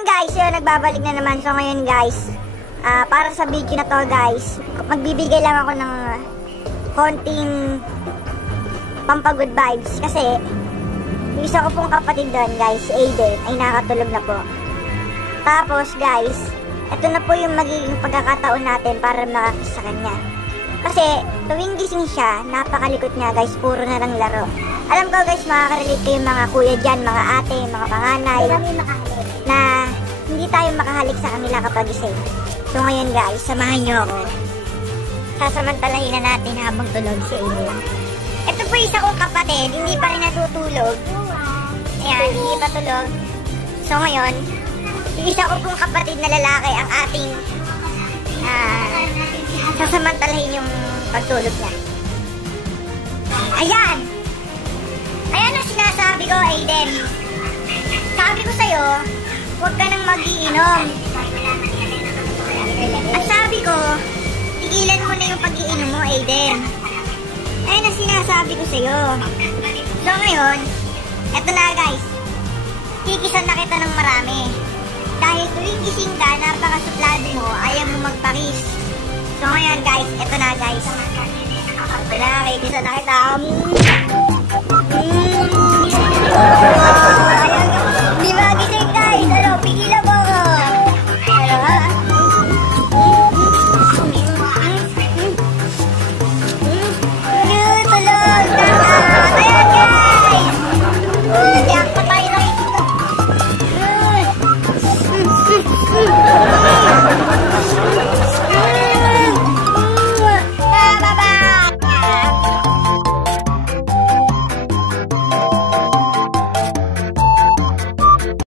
ayun guys, yun, nagbabalik na naman. So ngayon guys, para sa video na to guys, magbibigay lang ako ng konting pampagod vibes. Kasi yung isa ko pong kapatid doon guys, si Aiden, ay nakatulog na po. Tapos guys, ito na po yung magiging pagkakataon natin para makakiss sa kanya. Kasi tuwing gising siya, napakalikot niya guys, puro na lang laro. Alam ko guys, makaka-relate kayo mga kuya dyan, mga ate, mga panganay, na hindi tayo makahalik sa kanila kapag gising. So ngayon guys, samahan nyo ako. Sasamantalahin na natin habang tulog si Aiden. Ito po isa kong kapatid, hindi pa rin natutulog. Ayan, hindi pa tulog. So ngayon, yung isa ko pong kapatid na lalaki ang ating sasamantalahin yung pagtulog niya. Ayan! Ayan ang sinasabi ko, Aiden. Sabi ko sa'yo, huwag ka nang mag-iinom. At sabi ko, tigilan mo na yung pag-iinom mo, Aiden. Ayan ang sinasabi ko sa'yo. So ngayon, eto na guys. Kikisan na kita ng marami. Dahil tuwing gising ka, napakasuplado mo, ayaw mo magpakiss. So ngayon guys, eto na guys. Eto na, kikisan na kita.